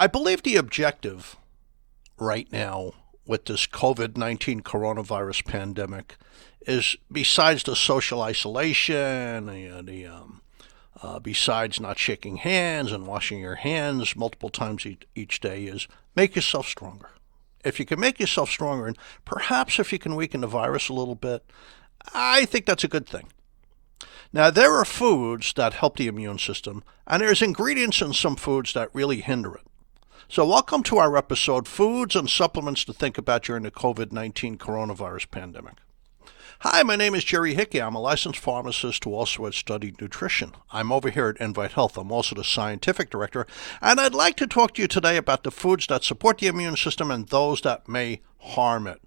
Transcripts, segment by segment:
I believe the objective right now with this COVID-19 coronavirus pandemic is, besides the social isolation, besides not shaking hands and washing your hands multiple times each day, is make yourself stronger. If you can make yourself stronger, and perhaps if you can weaken the virus a little bit, I think that's a good thing. Now, there are foods that help the immune system, and there's ingredients in some foods that really hinder it. So, welcome to our episode, Foods and Supplements to Think About During the COVID-19 Coronavirus Pandemic. Hi, my name is Jerry Hickey. I'm a licensed pharmacist who also has studied nutrition. I'm over here at Invite Health. I'm also the scientific director, and I'd like to talk to you today about the foods that support the immune system and those that may harm it.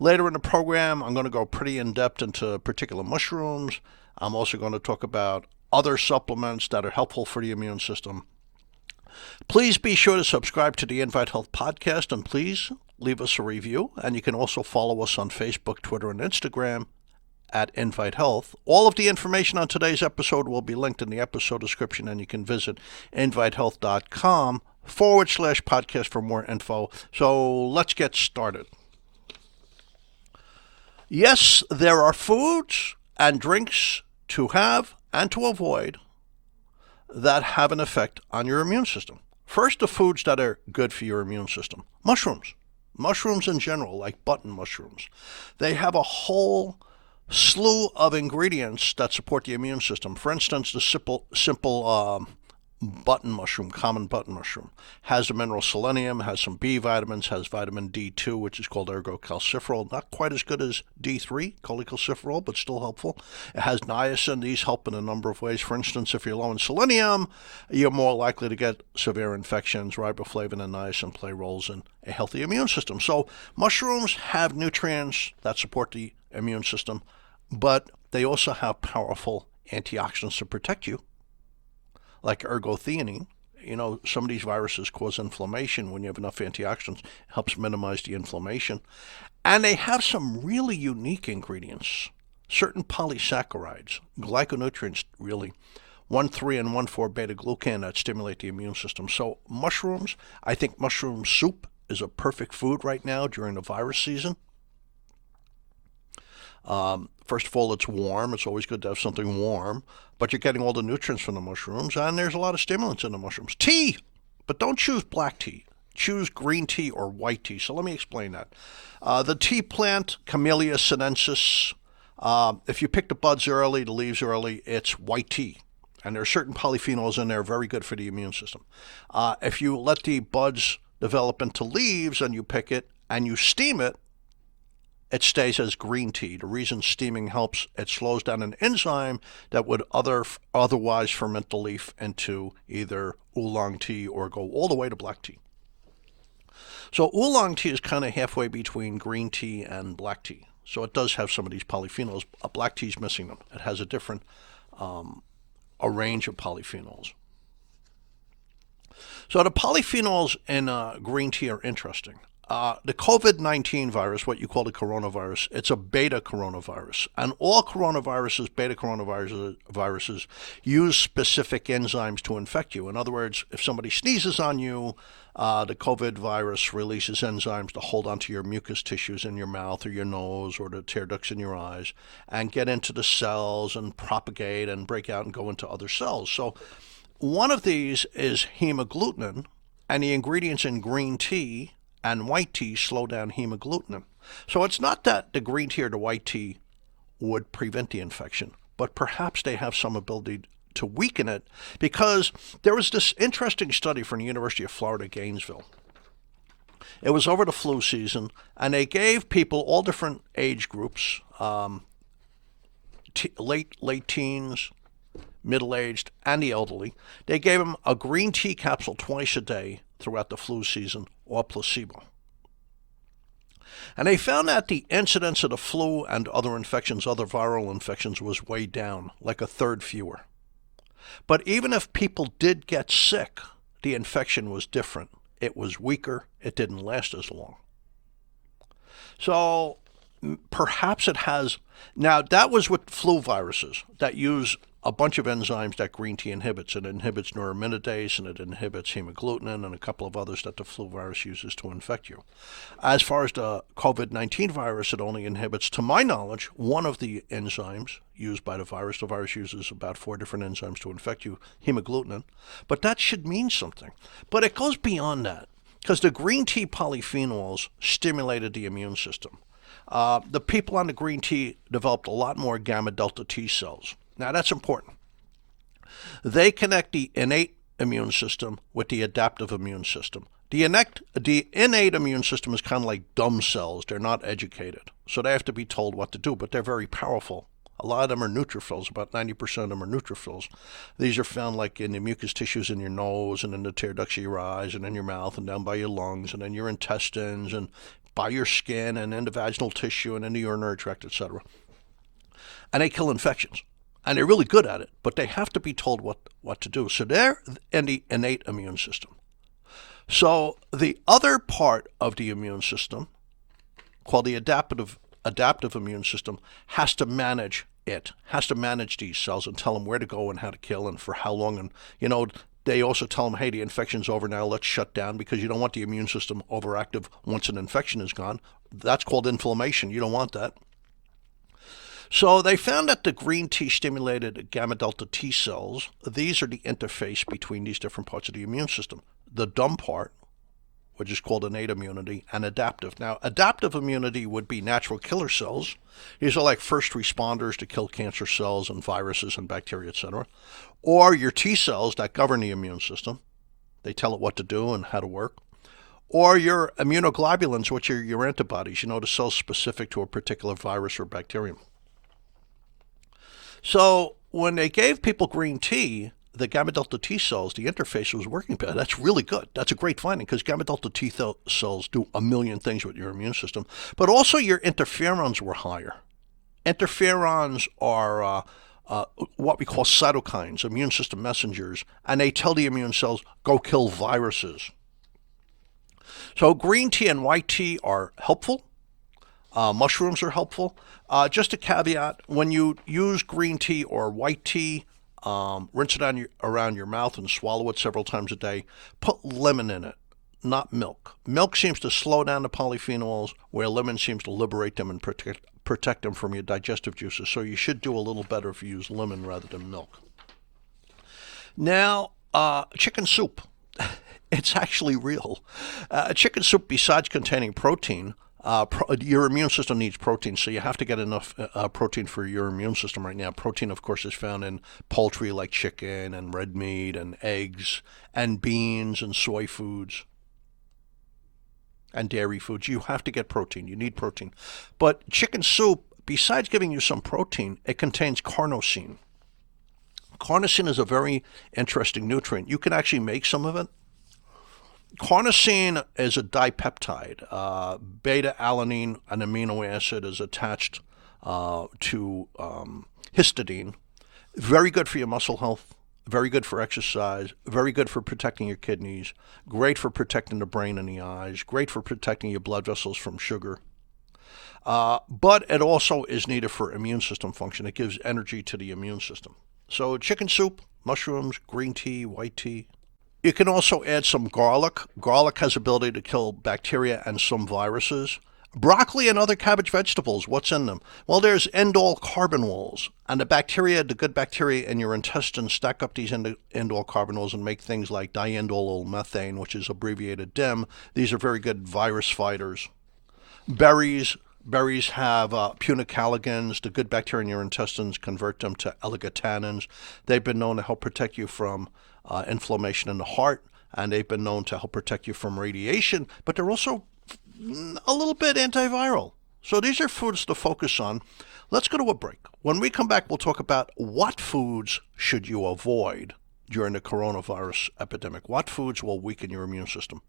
Later in the program, I'm going to go pretty in-depth into particular mushrooms. I'm also going to talk about other supplements that are helpful for the immune system. Please be sure to subscribe to the Invite Health podcast, and please leave us a review. And you can also follow us on Facebook, Twitter, and Instagram at Invite Health. All of the information on today's episode will be linked in the episode description, and you can visit invitehealth.com/podcast for more info. So let's get started. Yes, there are foods and drinks to have and to avoid that have an effect on your immune system. First, the foods that are good for your immune system. Mushrooms. Mushrooms in general, like button mushrooms. They have a whole slew of ingredients that support the immune system. For instance, the simple button mushroom, common button mushroom, has the mineral selenium, has some B vitamins, has vitamin D2, which is called ergocalciferol. Not quite as good as D3, cholecalciferol, but still helpful. It has niacin. These help in a number of ways. For instance, if you're low in selenium, you're more likely to get severe infections. Riboflavin and niacin play roles in a healthy immune system. So mushrooms have nutrients that support the immune system, but they also have powerful antioxidants to protect you, like ergothioneine. You know, some of these viruses cause inflammation. When you have enough antioxidants, it helps minimize the inflammation. And they have some really unique ingredients, certain polysaccharides, glyconutrients, really, 1,3 and 1,4 beta-glucan that stimulate the immune system. So mushrooms, I think mushroom soup is a perfect food right now during the virus season. First of all, it's warm. It's always good to have something warm, but you're getting all the nutrients from the mushrooms, and there's a lot of stimulants in the mushrooms. Tea, but don't choose black tea. Choose green tea or white tea. So let me explain that. The tea plant, Camellia sinensis, if you pick the buds early, the leaves early, it's white tea. And there are certain polyphenols in there very good for the immune system. If you let the buds develop into leaves and you pick it and you steam it, it stays as green tea. The reason steaming helps, it slows down an enzyme that would otherwise ferment the leaf into either oolong tea or go all the way to black tea. So oolong tea is kind of halfway between green tea and black tea. So it does have some of these polyphenols. Black tea is missing them. It has a different, a range of polyphenols. So the polyphenols in green tea are interesting. The COVID-19 virus, what you call the coronavirus, it's a beta coronavirus. And all coronaviruses, beta coronaviruses, use specific enzymes to infect you. In other words, if somebody sneezes on you, the COVID virus releases enzymes to hold onto your mucous tissues in your mouth or your nose or the tear ducts in your eyes and get into the cells and propagate and break out and go into other cells. So one of these is hemagglutinin, and the ingredients in green tea and white tea slow down hemagglutinin. So it's not that the green tea or the white tea would prevent the infection, but perhaps they have some ability to weaken it, because there was this interesting study from the University of Florida, Gainesville. It was over the flu season, and they gave people, all different age groups, late teens, middle-aged, and the elderly. They gave them a green tea capsule twice a day throughout the flu season, or placebo. And they found that the incidence of the flu and other infections, other viral infections, was way down, like a third fewer. But even if people did get sick, the infection was different. It was weaker. It didn't last as long. So perhaps it has. Now, that was with flu viruses that use a bunch of enzymes that green tea inhibits. It inhibits neuraminidase, and it inhibits hemagglutinin, and a couple of others that the flu virus uses to infect you. As far as the COVID-19 virus, it only inhibits, to my knowledge, one of the enzymes used by the virus. The virus uses about 4 different enzymes to infect you, hemagglutinin. But that should mean something. But it goes beyond that, because the green tea polyphenols stimulated the immune system. The people on the green tea developed a lot more gamma delta T cells. Now that's important. They connect the innate immune system with the adaptive immune system. The innate immune system is kind of like dumb cells. They're not educated, so they have to be told what to do, but they're very powerful. A lot of them are neutrophils. About 90% of them are neutrophils. These are found like in the mucous tissues in your nose and in the tear ducts of your eyes and in your mouth and down by your lungs and in your intestines and by your skin and in the vaginal tissue and in the urinary tract, etc. And they kill infections. And they're really good at it, but they have to be told what to do. So they're in the innate immune system. So the other part of the immune system, called the adaptive immune system, has to manage these cells and tell them where to go and how to kill and for how long. And, they also tell them, hey, the infection's over now, let's shut down, because you don't want the immune system overactive once an infection is gone. That's called inflammation. You don't want that. So they found that the green tea stimulated gamma delta T cells. These are the interface between these different parts of the immune system. The dumb part, which is called innate immunity, and adaptive. Now, adaptive immunity would be natural killer cells. These are like first responders to kill cancer cells and viruses and bacteria, etc. Or your T cells that govern the immune system. They tell it what to do and how to work. Or your immunoglobulins, which are your antibodies, the cells specific to a particular virus or bacterium. So when they gave people green tea, the gamma delta T cells, the interface was working better. That's really good. That's a great finding, because gamma delta T cells do a million things with your immune system. But also your interferons were higher. Interferons are what we call cytokines, immune system messengers, and they tell the immune cells, go kill viruses. So green tea and white tea are helpful. Mushrooms are helpful. Just a caveat, when you use green tea or white tea, rinse it around your mouth and swallow it several times a day. Put lemon in it, not milk. Milk seems to slow down the polyphenols, where lemon seems to liberate them and protect them from your digestive juices. So you should do a little better if you use lemon rather than milk. Now, chicken soup. It's actually real. Chicken soup, besides containing protein, your immune system needs protein, so you have to get enough protein for your immune system right now. Protein, of course, is found in poultry like chicken and red meat and eggs and beans and soy foods and dairy foods. You have to get protein. You need protein. But chicken soup, besides giving you some protein, it contains carnosine. Carnosine is a very interesting nutrient. You can actually make some of it. Carnosine is a dipeptide. Beta-alanine, an amino acid, is attached to histidine. Very good for your muscle health, very good for exercise, very good for protecting your kidneys, great for protecting the brain and the eyes, great for protecting your blood vessels from sugar. But it also is needed for immune system function. It gives energy to the immune system. So chicken soup, mushrooms, green tea, white tea. You can also add some garlic. Garlic has ability to kill bacteria and some viruses. Broccoli and other cabbage vegetables, what's in them? Well, there's indole carbanols, and the good bacteria in your intestines stack up these indole carbanols and make things like diindole methane, which is abbreviated DIM. These are very good virus fighters. Berries have punicalagins. The good bacteria in your intestines convert them to elegotannins. They've been known to help protect you from inflammation in the heart, and they've been known to help protect you from radiation, but they're also a little bit antiviral. So these are foods to focus on. Let's go to a break. When we come back, we'll talk about what foods should you avoid during the coronavirus epidemic. What foods will weaken your immune system?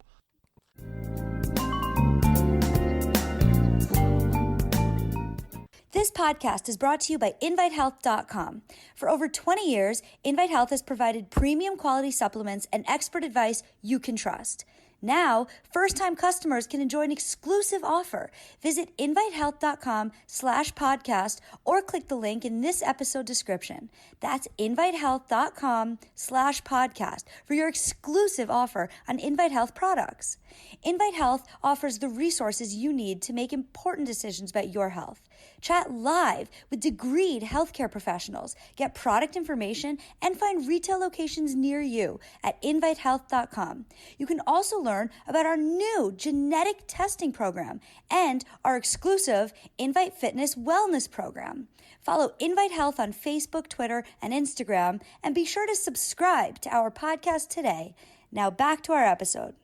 This podcast is brought to you by InviteHealth.com. For over 20 years, Invite Health has provided premium quality supplements and expert advice you can trust. Now, first-time customers can enjoy an exclusive offer. Visit invitehealth.com/podcast or click the link in this episode description. That's invitehealth.com/podcast for your exclusive offer on Invite Health products. Invite Health offers the resources you need to make important decisions about your health. Chat live with degreed healthcare professionals, get product information, and find retail locations near you at invitehealth.com. You can also learn about our new genetic testing program and our exclusive Invite Fitness Wellness program. Follow Invite Health on Facebook, Twitter, and Instagram, and be sure to subscribe to our podcast today. Now back to our episode.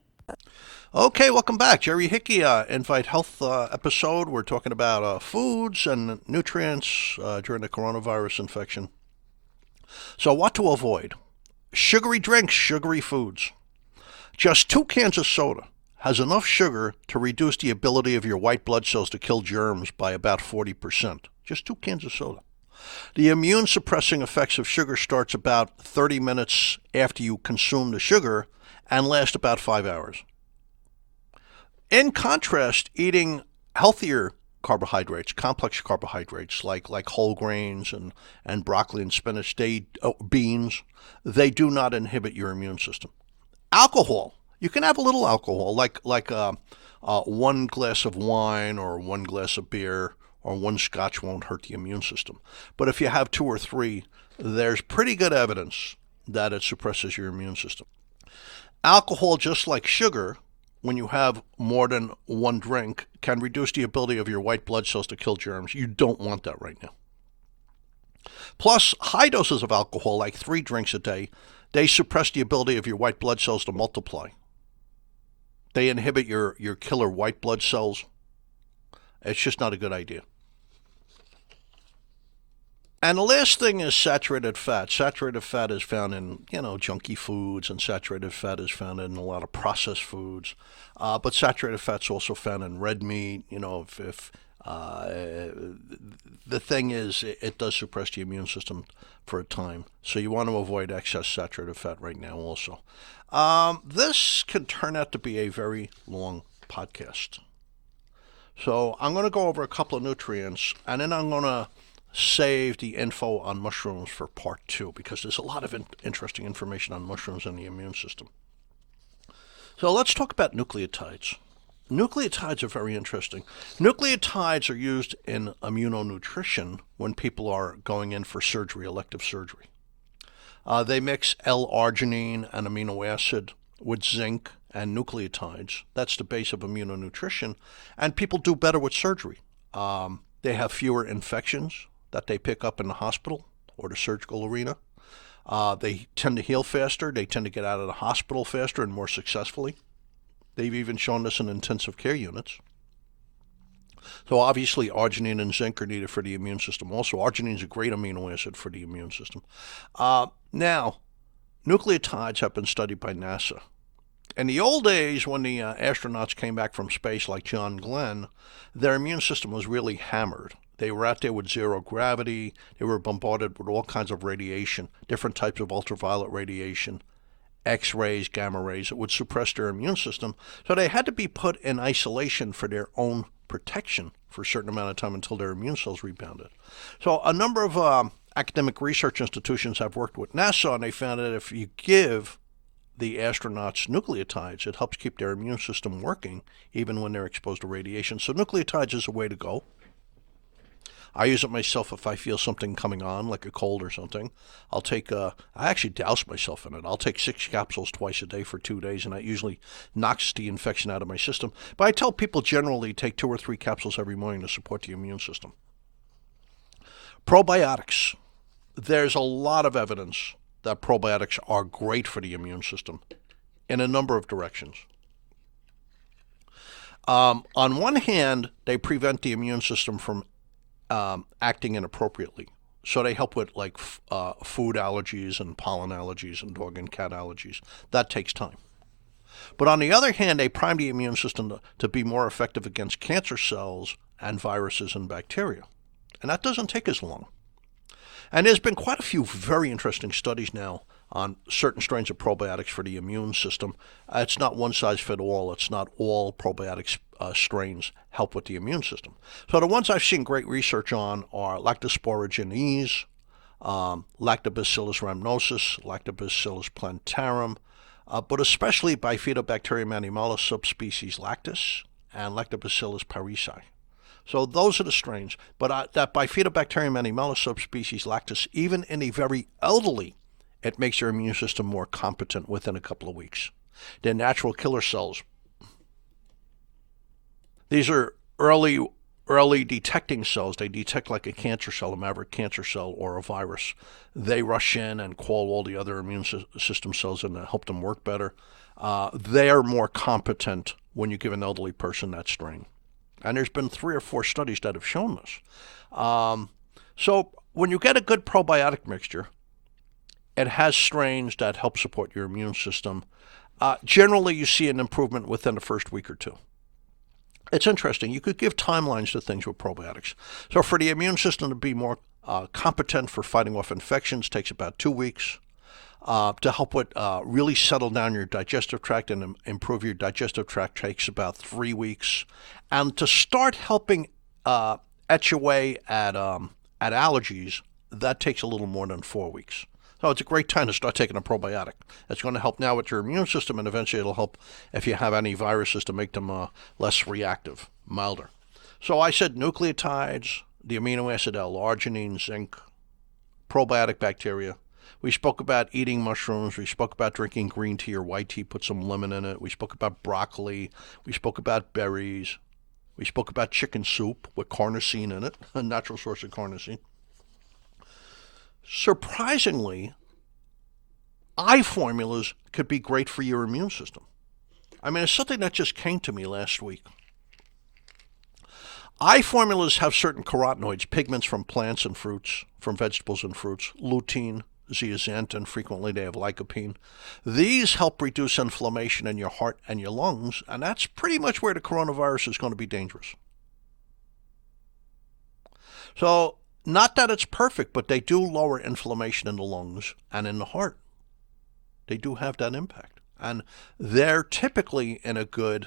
Okay, welcome back. Jerry Hickey, Invite Health episode. We're talking about foods and nutrients during the coronavirus infection. So what to avoid? Sugary drinks, sugary foods. Just 2 cans of soda has enough sugar to reduce the ability of your white blood cells to kill germs by about 40%. Just 2 cans of soda. The immune suppressing effects of sugar starts about 30 minutes after you consume the sugar and last about 5 hours. In contrast, eating healthier carbohydrates, complex carbohydrates like whole grains and broccoli and spinach, beans, they do not inhibit your immune system. Alcohol, you can have a little alcohol, like 1 glass of wine or 1 glass of beer or 1 scotch won't hurt the immune system. But if you have 2 or 3, there's pretty good evidence that it suppresses your immune system. Alcohol, just like sugar, when you have more than 1 drink, can reduce the ability of your white blood cells to kill germs. You don't want that right now. Plus, high doses of alcohol, like 3 drinks a day, they suppress the ability of your white blood cells to multiply. They inhibit your killer white blood cells. It's just not a good idea. And the last thing is saturated fat. Saturated fat is found in, junky foods, and saturated fat is found in a lot of processed foods. But saturated fat's also found in red meat. The thing is, it does suppress the immune system for a time. So you want to avoid excess saturated fat right now also. This can turn out to be a very long podcast. So I'm going to go over a couple of nutrients, and then I'm going to save the info on mushrooms for part 2, because there's a lot of interesting information on mushrooms and the immune system. So let's talk about nucleotides. Nucleotides are very interesting. Nucleotides are used in immunonutrition when people are going in for surgery, elective surgery. They mix L-arginine, an amino acid, with zinc and nucleotides. That's the base of immunonutrition, and people do better with surgery. They have fewer infections that they pick up in the hospital or the surgical arena. They tend to heal faster. They tend to get out of the hospital faster and more successfully. They've even shown this in intensive care units. So obviously arginine and zinc are needed for the immune system also. Arginine is a great amino acid for the immune system. Now, nucleotides have been studied by NASA. In the old days, when the astronauts came back from space like John Glenn, their immune system was really hammered. They were out there with zero gravity. They were bombarded with all kinds of radiation, different types of ultraviolet radiation, X-rays, gamma rays. It would suppress their immune system. So they had to be put in isolation for their own protection for a certain amount of time until their immune cells rebounded. So a number of academic research institutions have worked with NASA, and they found that if you give the astronauts nucleotides, it helps keep their immune system working even when they're exposed to radiation. So nucleotides is a way to go. I use it myself if I feel something coming on, like a cold or something. I actually douse myself in it. I'll take 6 capsules twice a day for 2 days, and that usually knocks the infection out of my system. But I tell people generally take 2 or 3 capsules every morning to support the immune system. Probiotics. There's a lot of evidence that probiotics are great for the immune system in a number of directions. On one hand, they prevent the immune system from acting inappropriately. So they help with food allergies and pollen allergies and dog and cat allergies. That takes time. But on the other hand, they prime the immune system to be more effective against cancer cells and viruses and bacteria. And that doesn't take as long. And there's been quite a few very interesting studies now on certain strains of probiotics for the immune system. It's not one size fit all. It's not all probiotic strains help with the immune system. So the ones I've seen great research on are Lactosporogenes, Lactobacillus rhamnosus, Lactobacillus plantarum, but especially Bifidobacterium animalis subspecies lactis and Lactobacillus parisi. So those are the strains. But that Bifidobacterium animalis subspecies lactis, even in a very elderly, it makes your immune system more competent within a couple of weeks. They're natural killer cells. These are early detecting cells. They detect like a cancer cell, a maverick cancer cell, or a virus. They rush in and call all the other immune system cells in to help them work better. They're more competent when you give an elderly person that strain. And there's been 3 or 4 studies that have shown this. So when you get a good probiotic mixture, it has strains that help support your immune system. Generally, you see an improvement within the first week or 2. It's interesting. You could give timelines to things with probiotics. So for the immune system to be more competent for fighting off infections takes about 2 weeks. To help with really settle down your digestive tract and improve your digestive tract takes about 3 weeks. And to start helping etch away at allergies, that takes a little more than 4 weeks. So it's a great time to start taking a probiotic. It's going to help now with your immune system, and eventually it'll help if you have any viruses to make them less reactive, milder. So I said nucleotides, the amino acid L-arginine, zinc, probiotic bacteria. We spoke about eating mushrooms. We spoke about drinking green tea or white tea, put some lemon in it. We spoke about broccoli. We spoke about berries. We spoke about chicken soup with carnosine in it, a natural source of carnosine. Surprisingly, eye formulas could be great for your immune system. I mean, it's something that just came to me last week. Eye formulas have certain carotenoids, pigments from plants and fruits, from vegetables and fruits, lutein, zeaxanthin, frequently they have lycopene. These help reduce inflammation in your heart and your lungs, and that's pretty much where the coronavirus is going to be dangerous. So, not that it's perfect, but they do lower inflammation in the lungs and in the heart. They do have that impact. And they're typically in a good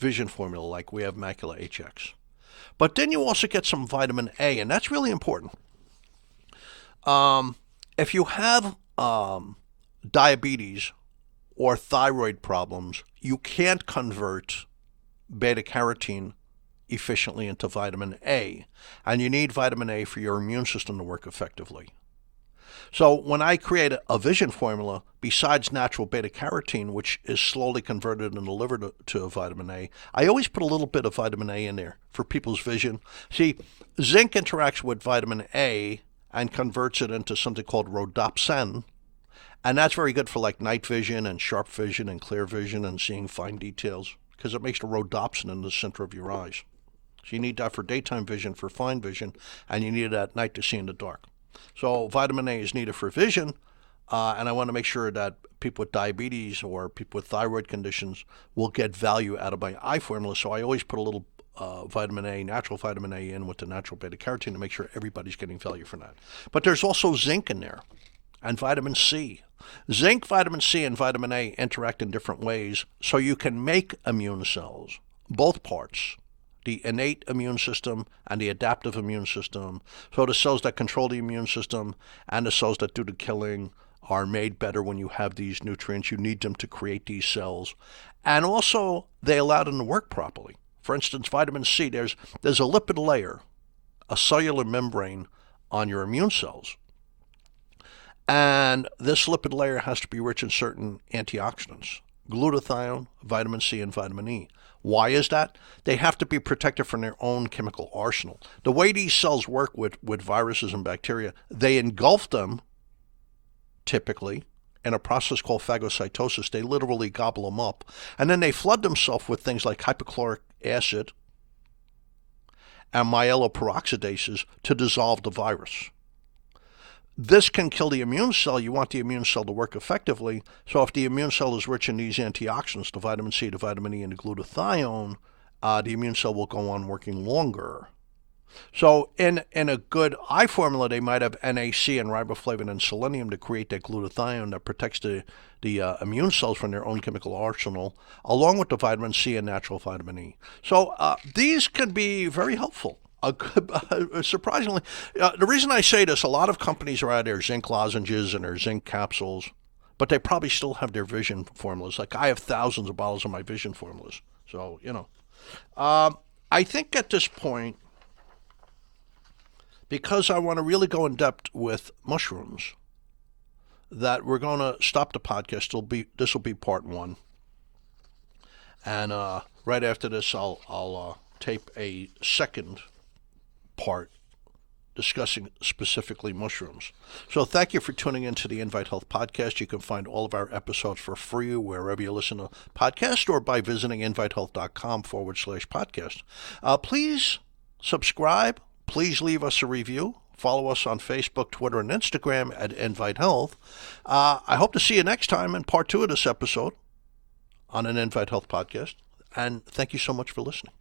vision formula, like we have Macula HX. But then you also get some vitamin A, and that's really important. If you have diabetes or thyroid problems, you can't convert beta-carotene efficiently into vitamin A, and you need vitamin A for your immune system to work effectively. So when I create a vision formula, besides natural beta-carotene, which is slowly converted in the liver to vitamin A, I always put a little bit of vitamin A in there for people's vision. See, zinc interacts with vitamin A and converts it into something called rhodopsin, and that's very good for like night vision and sharp vision and clear vision and seeing fine details, because it makes the rhodopsin in the center of your eyes. So you need that for daytime vision, for fine vision, and you need it at night to see in the dark. So vitamin A is needed for vision, and I want to make sure that people with diabetes or people with thyroid conditions will get value out of my eye formula. So I always put a little vitamin A, natural vitamin A in with the natural beta-carotene to make sure everybody's getting value from that. But there's also zinc in there and vitamin C. Zinc, vitamin C, and vitamin A interact in different ways, so you can make immune cells, both parts, the innate immune system and the adaptive immune system. So the cells that control the immune system and the cells that do the killing are made better when you have these nutrients. You need them to create these cells. And also, they allow them to work properly. For instance, vitamin C, there's a lipid layer, a cellular membrane on your immune cells. And this lipid layer has to be rich in certain antioxidants, glutathione, vitamin C, and vitamin E. Why is that? They have to be protected from their own chemical arsenal. The way these cells work with viruses and bacteria, they engulf them, typically, in a process called phagocytosis. They literally gobble them up. And then they flood themselves with things like hypochloric acid and myeloperoxidases to dissolve the virus. This can kill the immune cell. You want the immune cell to work effectively. So if the immune cell is rich in these antioxidants, the vitamin C, the vitamin E, and the glutathione, the immune cell will go on working longer. So in a good eye formula, they might have NAC and riboflavin and selenium to create that glutathione that protects the immune cells from their own chemical arsenal, along with the vitamin C and natural vitamin E. So these can be very helpful. Surprisingly, the reason I say this, a lot of companies are out there zinc lozenges and their zinc capsules, but they probably still have their vision formulas. Like I have thousands of bottles of my vision formulas. So, I think at this point, because I want to really go in depth with mushrooms, that we're going to stop the podcast. This will be part 1, and right after this, I'll tape a second part discussing specifically mushrooms. So thank you for tuning into the Invite Health podcast. You can find all of our episodes for free wherever you listen to podcasts or by visiting invitehealth.com/podcast. Please subscribe. Please leave us a review. Follow us on Facebook, Twitter, and Instagram at Invite Health. I hope to see you next time in part 2 of this episode on an Invite Health podcast. And thank you so much for listening.